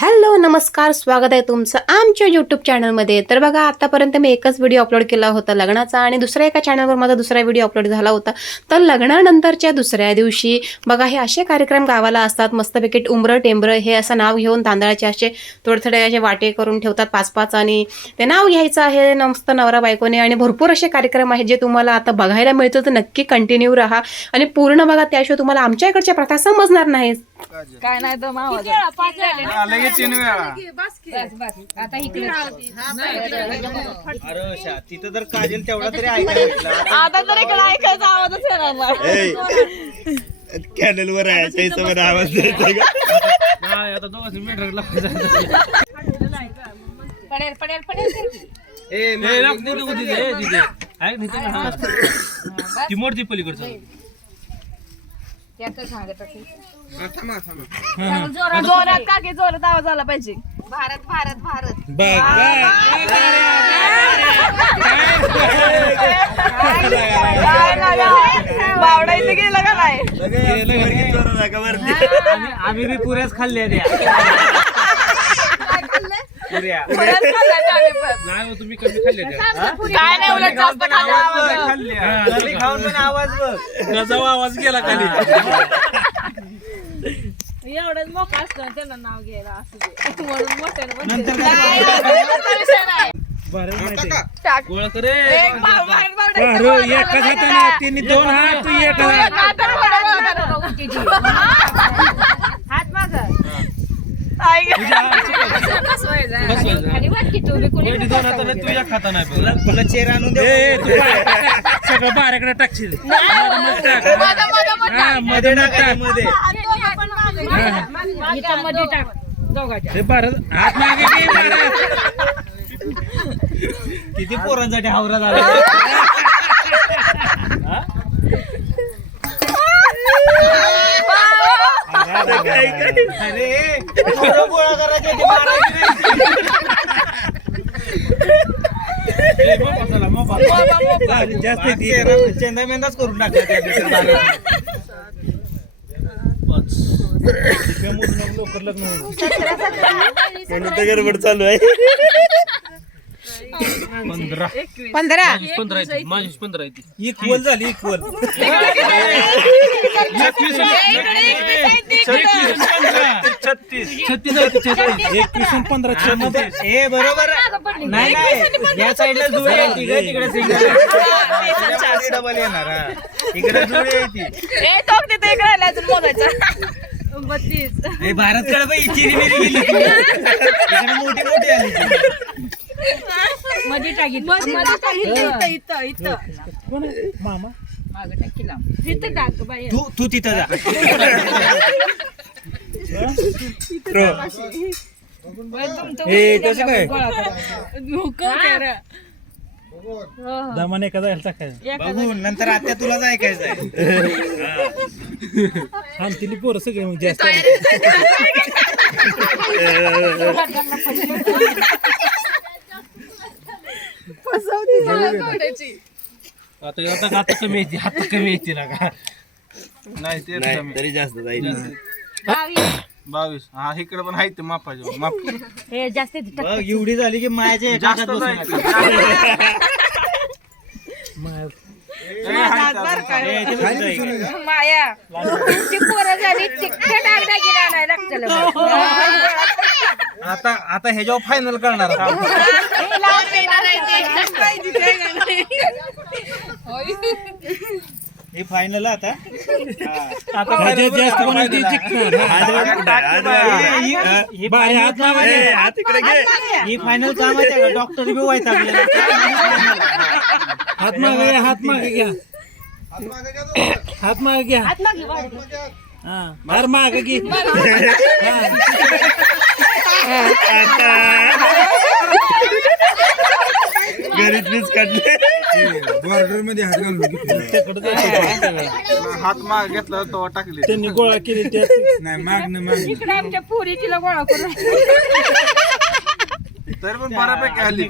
Hello नमस्कार, स्वागत आहे तुमचं आमच्या यूट्यूब चॅनलमध्ये. तर बघा, आतापर्यंत मी एकच व्हिडिओ अपलोड केला होता लग्नाचा, आणि दुसऱ्या एका चॅनलवर माझा दुसरा व्हिडिओ अपलोड झाला होता. तर लग्नानंतरच्या दुसऱ्या दिवशी बघा, हे असे कार्यक्रम गावाला असतात. मस्तपैकी उंबरं टेंबरं हे असं नाव घेऊन तांदळाचे असे थोडे थोडे असे वाटे करून ठेवतात, 5-5, आणि ते नाव घ्यायचं आहे मस्त नवरा बायकोने. आणि भरपूर असे कार्यक्रम आहेत जे तुम्हाला आता बघायला मिळतं. तर नक्की कंटिन्यू राहा आणि पूर्ण बघा, त्याशिवाय तुम्हाला आमच्या इकडच्या प्रथा समजणार नाही. काय नाही तर आता इकडे तिथं तर काजल तेवढा तरी ऐकायचं आता तर इकडे ऐकायचा आवाजच येणार नाही. कॅनल वर आहे त्याचा मला आवाज द्यायचा का? आता दोघांनी मीटर पडेल पडेल पडेल ती मोठी पलीकडचं जोरात काकी जोरात आवाज आला पाहिजे. भारत भारत भारत बावडा इथे गेलं का नाही. आम्ही बी पुऱ्याच खाल्ल्या त्या नाही हो, तुम्ही कमी खाल्ले काय नाही, उलट जास्त खाल्लं. खाऊन पण आवाज बघ गजावा आवाज गेला खाली. एवढंच मोठं असतं त्यांना नाव घ्यायला असं म्हणून मोठ्यानं नंतर गोळा करे एकाच हाताने तिने दोन हात तू एक हात माझा दोन हाताने तू या खाता नाही तुला चेहरा आणून दे सगळं बाराकडे टाकशील मध्ये टाका मध्ये मध्ये टाक दोघांच्या. हे भारत हात मागे घे भारत. किती पोरांसाठी हावरा झाला अरे गोळा करायचे जास्त चेंदा मेंदाच करून टाकला. लवकर लग्न होईल. गडबड चालू आहे. 15 माझीच 15 आहे ती. इक्वल झाली इक्वल. 36 हे बरोबर नाही नाही, या साईडला जुळे आहे तिकडे डबल येणार इकडे जुळे आहे ती. तिथे इकडे आला अजून मोजायचा 32. हे भारतकडे पण चिरी मिरी गेली इकडे मोठी मोठी आली ती. मध्ये टाकीत इथं मामा मागं टाकीला इथं टाक बाई. तू तिथं जा. हे तसं काय दमाने एखादा ह्याला टाकायचं. बघू नंतर आता तुलाच ऐकायचं आहे. आमची पोरं सगळे मग जास्त आता कमी येते, आता कमी येते ना का नाही ते तरी जास्त जाईल. 22. हा इकडे पण आहे ते मापाचे माप हे जास्त एवढी झाली की मायाच्या जास्त माया पोरं झाली आता आता ह्याच्यावर फायनल करणार. हे फायनल आता जास्त कोणाची ही फायनल काम आहे. डॉक्टर बी व्हायचं हात मागे घ्या, हात मागे घ्या, हात मागे घ्या. हा मार मागे घे. घरीच मीच काढले. बॉर्डर मध्ये हात घालून हात माग घेतला तो टाकले. त्यांनी गोळा केली त्यात नाही मागणं इकडे आमच्या पुरी तिला गोळा करून तरी पण बऱ्यापैकी आली.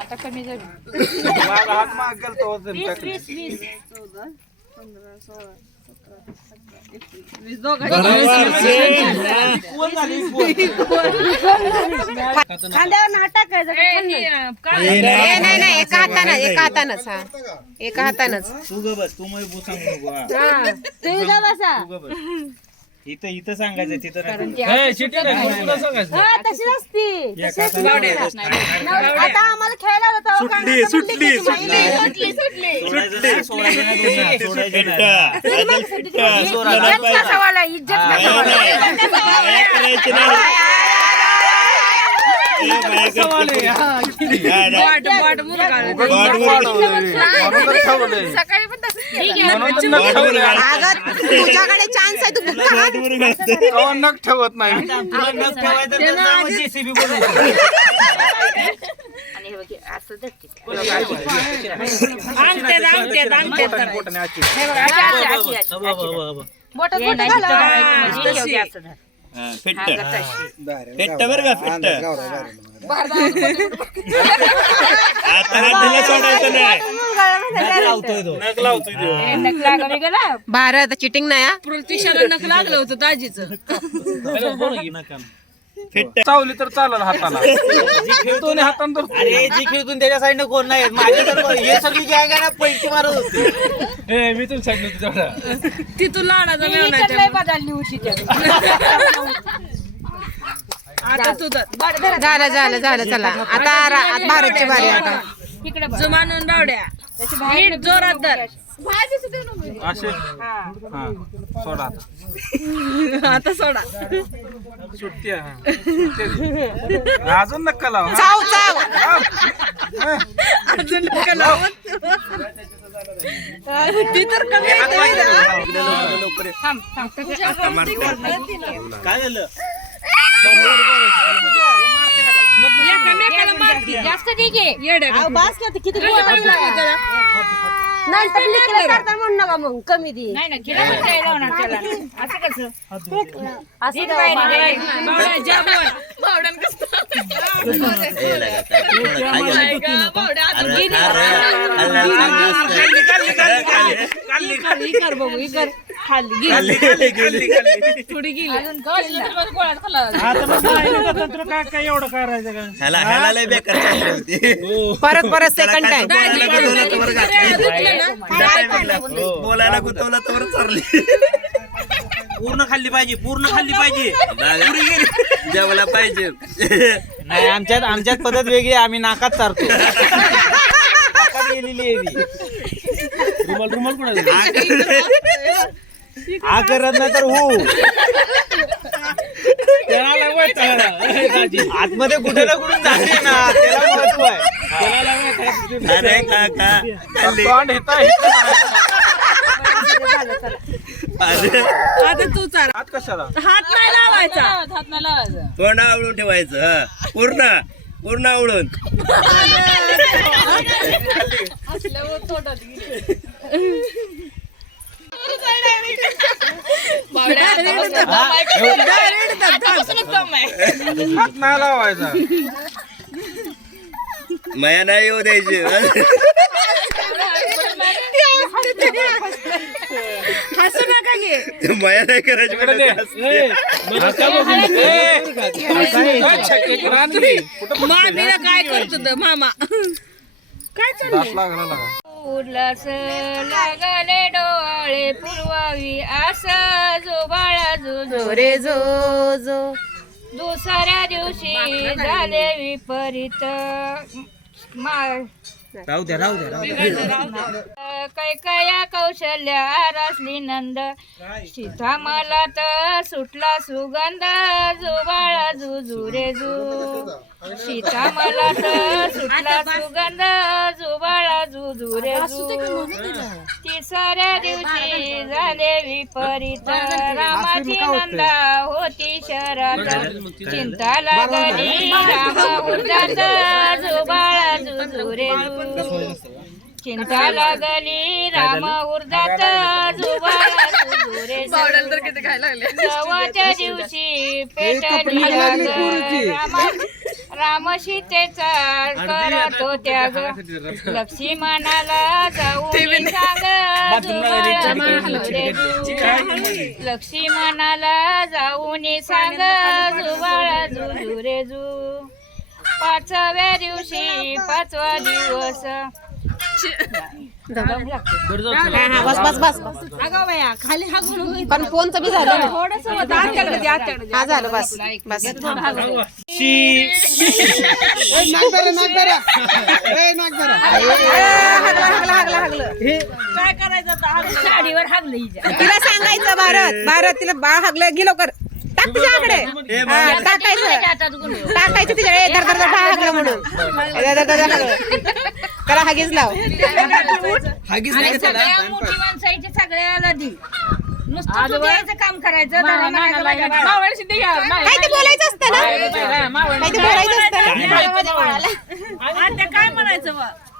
आता कमी झाली. हात माग गेलतो 20 20 20 14 15 16 17 18 नाही एका हातानच हा एका हातानच. तू ग बस, तू मग सांगू नको. हा. तू ग बस. इथं सांगायचं तिथं नाही. शिटी नाही तुला सांगायचं आता आम्हाला खेळायला होतं. सुटली सकाळी पण तुझ्याकडे चान्स आहे, तू नक ठेवत नाही. JCB बोलायचं. बोटात बोट घाला. फिट्ट बरं का फिट्ट. आता हात दिला सोडायचं नाही. नख लावतोय तो. भारत चिटिंग नाही हा. प्रत्यक्षाला नख लागलं होतं दाजीचं. फिट्ट. चावली तर चालेल हाताला. दोन्ही हातांना तर अरे जी खेळतून त्याच्या साईडनं कोण नाही माझ्या तर हे सगळी गॅंग आहे ना पैकी मारत होते. मी तुला सांगितलं तेवढा. तिथून लाडाचा मेवण्याच्या बदलली होती आता तुझं झालं चला आता भारतची बारी आता. जुमानून रावड्या नीट जोरात धर. असे हा सोडा आता सोडा. सुट्टी आहे. अजून नक्का लावा. चाव अजून नका लावत. ती तर कमी काय झालं एकामेकाला मारती. जास्त ठीक आहे येड्या. बास किती नाही म्हणून नका मग कमी दे. नाही ना किती असं कसं थोडी गेली. काय एवढं करायचं का लय बेकार चालली होती. परत सेकंड टाइम. बोलायला गुतवला तर चालली. पूर्ण खाल्ली पाहिजे जेवला पाहिजे. नाही आमच्यात पद्धत वेगळी. आम्ही नाकात चारतो. नाकात गेलेली रुमाल हा करत नाही तर आतमध्ये कुठे ना कुठून जाते ना त्याला महत्व आहे. अरे काका आता तू चाल. हात कशाला हात नाही लावायचा. हात नाही लावायचा. तोंड आवळून ठेवायचं. पूर्ण आवळून. हात नाही लावायचा. माया नाही येऊ द्यायची. हसू नका घे. माया नाही करायची. मामीला काय करत होत मामा. काय चाललंय. उल्हास लागले डोळे पुरवावी असं जो बाळा जो रे जो दुसऱ्या दिवशी झाले विपरीत. राहू द्या. कैकया कौशल्या रसली नंद सीता मला तर सुटला सुगंध जुबाळा जुजू रे जू. सीता मला तर सुटला सुगंध जुबाळा जुजू रे जू. तिसऱ्या दिवशी झाले विपरीत. रामाची नंदा होती शरद चिंता लागली राम उदात जुबाळा जुजू रे जू. चिंता लागली राम उर्धात जुबाळा जुजू रे जू. चवथ्या दिवशी पेटली राम सीतेचा करतो त्याग लक्ष्मणाला जाऊन सांग लक्ष्मणाला जाऊन सांग जुबाळा जुजुरेजू 5व्या दिवशी 5वा दिवस बस बस बस अगं बाया खाली हागून पण फोनचं बी झालं ना. थोडस हा झालं बस बस काय करायचं आता साडीवर हागलं हिच्या तिला सांगायचं भारत तिला बाळ हागलं गी लवकर टाक तुझ्याकडे टाकायचं तिच्याकडे धर धर धर बाळ हागलं म्हणून धर धर धर हागलं. त्याला हागीच लाव. आणि सगळ्या मोठी माणसाची सगळ्याला दे नुसतं तू द्यायचं काम करायचं काय ते बोलायचं असतं ना काय ते बोलायचं असतं ना. काय म्हणायचं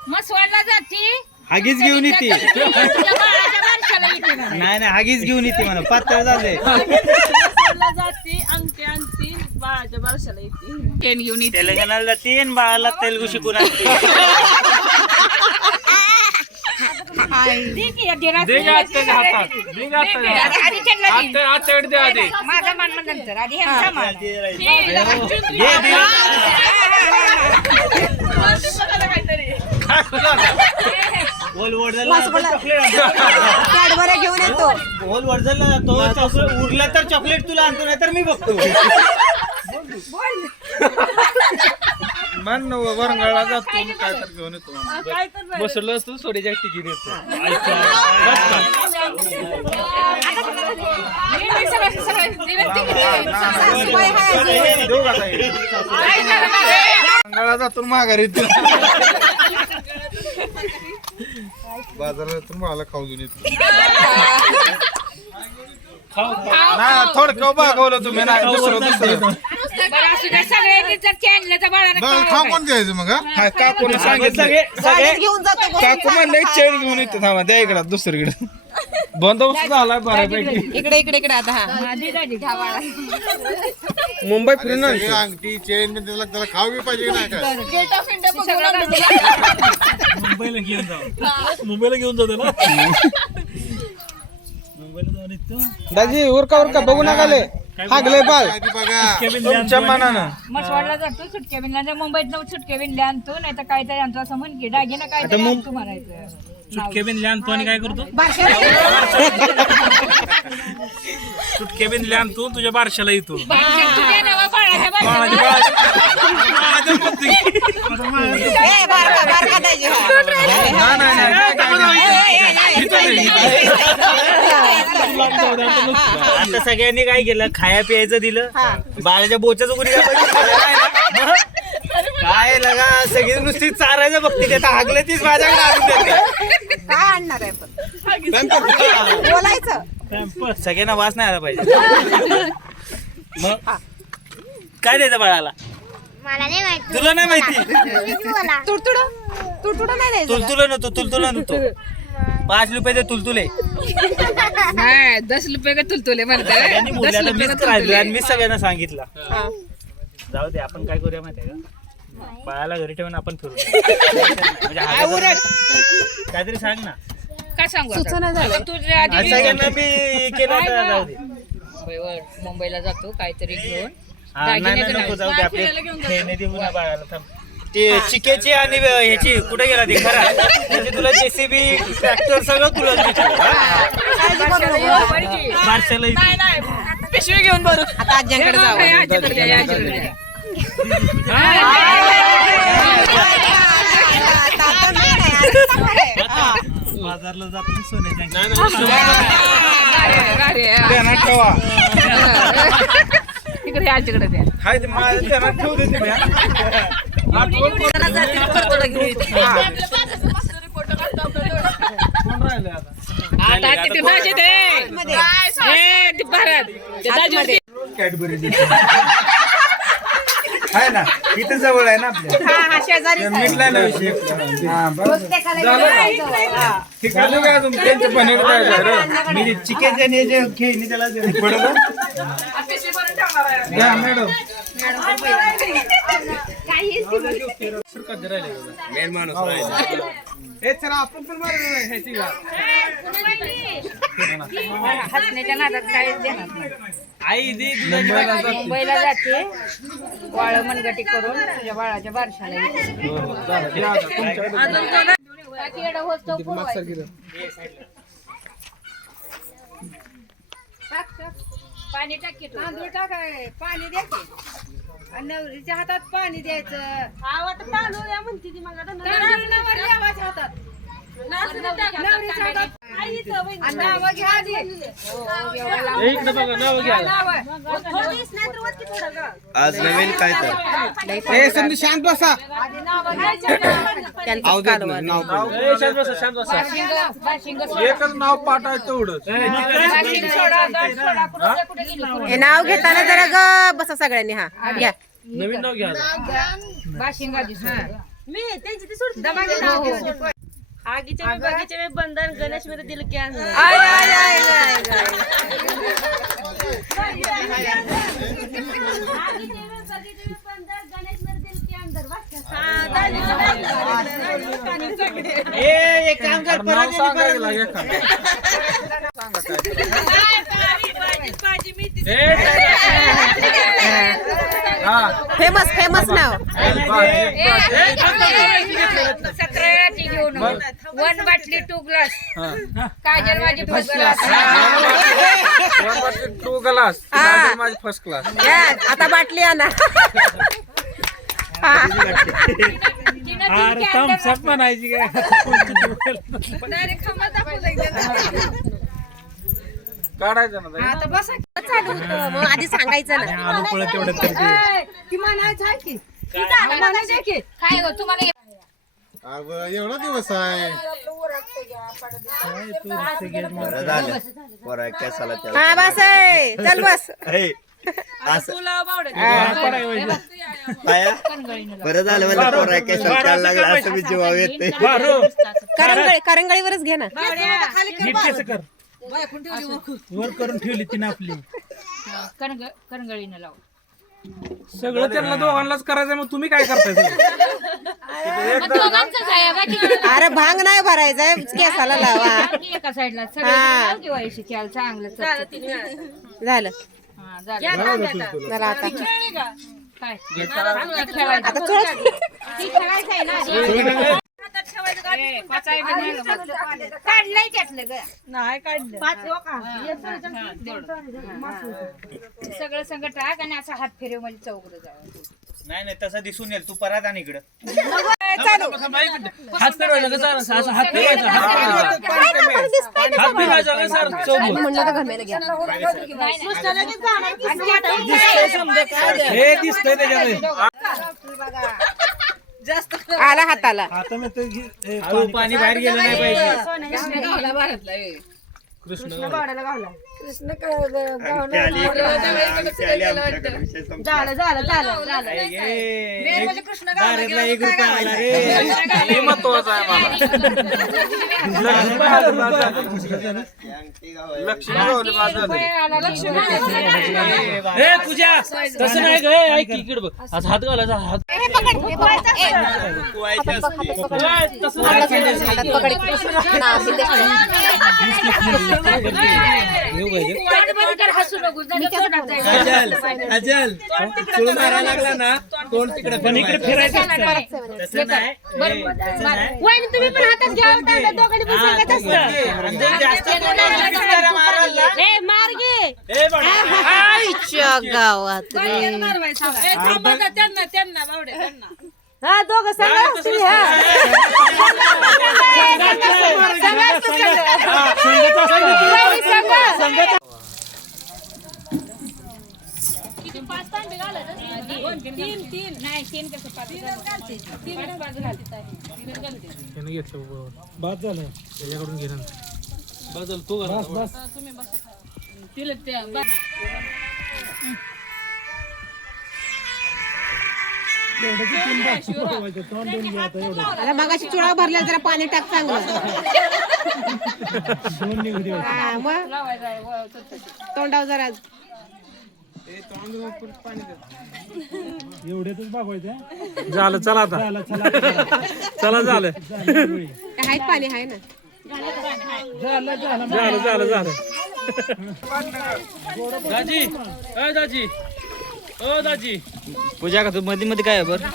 मसवाडला जाती हागीच घेऊन येते तुझ्या बाळाच्या बारशाला येते ना. नाही नाही हागीच घेऊन येते मला पातळ झाले जाती अंगठी अंगठी बाळाच्या बारशाला येते तेलंगणाला जाते आणि बाळाला तेलगू शिकून आणते दे की या दिराला आधी त्यांना दे. माझा मान मग नंतर आधी ह्यांचा मान. कॅडबऱ्या घेऊन येतो. होल वर्जनला जातो चॉकलेट उरला तर चॉकलेट तुला आणतो नाही तर मी बघतो मान वरंगाळा जातो काय तर घेऊन येतो बसलो असतो सोड्याच्या तिकीट येतो वरंगाळा जातो माघारी येतो बाजारातून मला खाऊ घेऊन येतो ना थोडं भागवलं तुम्ही नाही दुसरं बरं असू द्या सगळ्यांनी जर केलं तर बाळाला खाऊ कोण घ्यायचं मग हा? काकून सांगितलं गाडीत घेऊन जातो. काकू म्हणलं चेन घेऊन येतो थांबा द्या इकडे दुसरीकडे बंदोबस्त झाला बऱ्यापैकी इकडे इकडे इकडे आता हा आधी गाडी घ्या बाळा. मुंबई फिरून सगळी अंगठी चेन त्याला खाऊ बी पाहिजे नाही काय मुंबईला घेऊन जातो ना मुंबईला जाऊन येतो दाजी उरका बघू नका हागले बाळ आधी बघा तुमच्या मनानं मसवाडला जातो सुटके बिनला मुंबईत सुटके बिनले आणतो नाही तर काहीतरी आणतो असं म्हण की दागिना काहीतरी आणतो म्हणायचं. सुटके बिन आणतो आणि काय करतो सुटके बिन आणतो तुझ्या बारशाला येतो तुझ्या नावा बाळाच्या बाळाच्या बारशाला. ए, बारका बारका द्यायची, आता सगळ्यांनी काय केलं खाया प्यायचं दिलं बाळाच्या बोच्याचं कोणी काय लगा सगळी नुसती चारायचं बघते ते आता हागले तीच माझ्याकडे आणून देते काय आणणार आहे पण बोलायचं सगळ्यांना वास नाही आला पाहिजे मग काय द्यायचं बाळाला मला नाही माहिती तुला नाही माहिती तुडतुड तुडतुड नाही द्यायचं. तुलतुला नव्हतो 5 रुपये ते तुलतुले 10 रुपये का तुलतुले म्हणतात सगळ्यांनी बोलले, आता मीच राहिलो आणि मीच सगळ्यांना सांगितलं जाऊ दे आपण काय करूया माहितीये का बाळाला घरी ठेवून आपण फिरू म्हणजे काहीतरी सांग ना काय सांगू सुचना झालं. तुझ्या आज आधी सगळ्यांना मी केलं तर जाऊ दे मुंबईला जातो काहीतरी घेऊन हा, नाही नाही, नको जाऊ दे आपले खेळणे देऊ ना बाळाला थांब ते चिकेची आणि ह्याची कुठे गेला ते खरा म्हणजे तुला जेसीबी ट्रॅक्टर सगळं तुला बारशाला पिशवी घेऊन बरू आता आज्यांकडे जाऊ. बाजारला जातो सोन्याच्या ध्यानात ठेवा इकडे आजीकडे द्या हाय ते माझ्या ध्यानात ठेवू देते मी, हा. कोण राहिले आता आता ते दाजी दे ए ते भारत ते दाजी कॅडबरी आहे ना इथं जवळ आहे ना आपल्या शेजारी मिटलाय विषय हा बरं तिकडे काय तुम्ही त्यांच्या पनीर पाहिजे मी चिकेचे आणि जे खेळणी त्याला द्या मॅडम हसण्याच्या नादात काहीच देणार नाही. मुंबईला जाते वाळ मनगटी करून तुझ्या बाळाच्या बारशाला पाणी टाकी तांदूळ टाकाय पाणी द्यायचे आणि नवरीच्या हातात पाणी द्यायचं. तांदूळ म्हणते ती मला हातात नवरीच्या हातात आणि नावं घ्या आधी. आज नवीन काय तर शांत बसा एकच नाव पाठायचं तेवढंच हे नाव घेताना जरा ग बसा सगळ्यांनी. हा घ्या नवीन नाव घ्या बाशिंगा आगीचे मी बगीचे मी बंधन गणेश मेरे दिल के अंदर. एक काम कर नाव सांगायला एखादं. फेमस फेमस नाव. सक्राची घेऊन 1 बाटली 2 ग्लास काजल माझी फर्स्ट क्लास. टू ग्लास माझी फर्स्ट क्लास. आता बाटली आणा. अरे थम्सअप म्हणायची काय काढायचं ना ताई. आता बसा चालू होतं मग आधी सांगायचं ना. आलू पळत तेवढं तर ती म्हणायचं आहे की काय हो तुम्हाला एवढा दिवस आहे हा बस आहे. चल बस. बरं झालं मला पोरा कशाला त्याला लागला असं मी जीवावर येते. करंगळीवरच घे ना. नीट कसं कर वर करून ठेवली तिने आपली करंगळीनं लाव. सगळं त्यांना दोघांनाच करायचं मग तुम्ही काय करताय सगळं? अरे भांग नाही भरायचंय केसाला लावा. एका साईडला हा. सगळं जेवायची चाल चांगलं झालं झालं आता काय खेळायचं आता थोडं ती खेळायचं आहे ना काढलंय त्यातलं ग नाही काढलं. सगळं संग टाक आणि असं हात फिरव म्हणजे चौकडं जावं. नाही नाही तसं दिसून येईल. तू परत आणि इकडं हात फिरवायचा कसं असं हात फिरवायचा हात फिरवायचा कसं चौक म्हणलं तर घमेला घ्या. हे दिसतंय त्याच्यामध्ये आला हाताला. आता मी ते हळू पाणी बाहेर गेलं नाही पाहिजे. दारातला 1 रुपया आला रे. हे महत्वाचं आहे मला. लक्ष्मी गौरी माझं. ए पूजा तसं नाही ग ऐक इकडे बघ आज हात घालायचा हात तसं हसू नको अजल तू मारायला लागला ना तोंड तिकडे पण इकडे फिरायचं असतं. तसं नाही. तुम्ही पण हातात घ्या दोघांनी पण सांगत असतं. जास्त मार घे. ए बाळा आईच्या गावात रे. त्यांना बावड्या त्यांना. हा दोघं सांगा. तीन कसं 5 घालते. बाद झालं त्याच्याकडून घे ना बाद झालं तू बस बस आता मगाशी चुळा भरल्या जरा पाणी टाक चांगलं. हा, मग तोंडावर जरा एवढ्यातच बागवायचं झालं. चला आता चला झालं. आहे पाणी आहे ना. झालं. दाजी दाजी दाजी पूजा का तू मध्ये मध्ये काय आहे बरं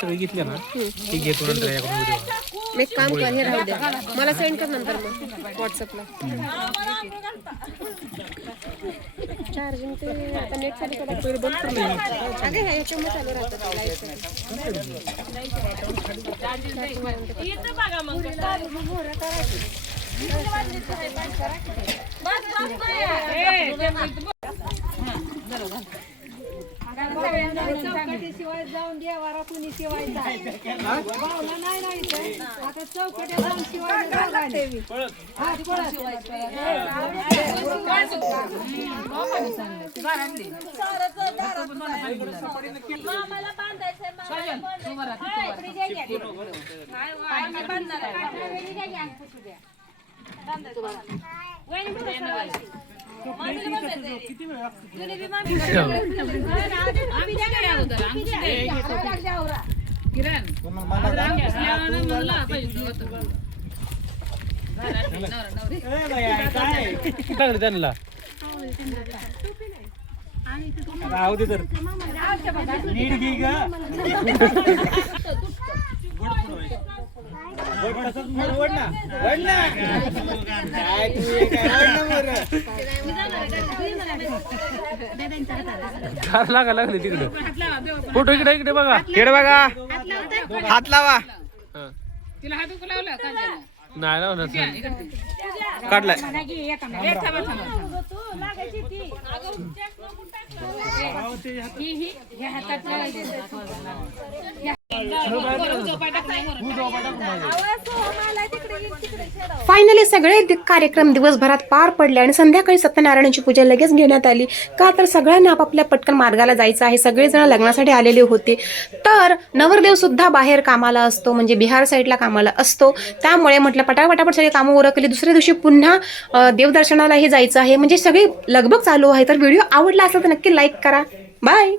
सगळी घेतली ना ती घेतो नंतर याकडून व्हिडिओ. एक काम कर, हे राहू द्या, मला सेंड कर नंतर मग व्हॉट्सअपला. चार्जिंग ते आता नेट चालू करा, बंद करू. अगं हे याच्यामुळे चालू राहतं चौकटीशिवाय जाऊन देवारा कुणी शिवायचा भावना नाही राहायचं. आता चौकट्या जाऊन शिवायला त्यांना राहू दे तर नीट घे ग. लागली तिकडे फोटो इकडे बघा. इकडे बघा, हात लावा. नाही लावणार काढलाय. फायनली सगळे कार्यक्रम दिवसभरात पार पडले आणि संध्याकाळी सत्यनारायणाची पूजा लगेच घेण्यात आली. का तर सगळ्यांना आपापल्या पटकन मार्गाला जायचं आहे. सगळेजण लग्नासाठी आलेले होते. तर नवरदेव सुद्धा बाहेर कामाला असतो, म्हणजे बिहार साईडला कामाला असतो. त्यामुळे म्हटलं पटापट सगळे कामं उरकली. दुसऱ्या दिवशी पुन्हा देवदर्शनालाही जायचं आहे, म्हणजे सगळी लगबग चालू आहे. तर व्हिडिओ आवडला असेल तर नक्की लाईक करा. बाय.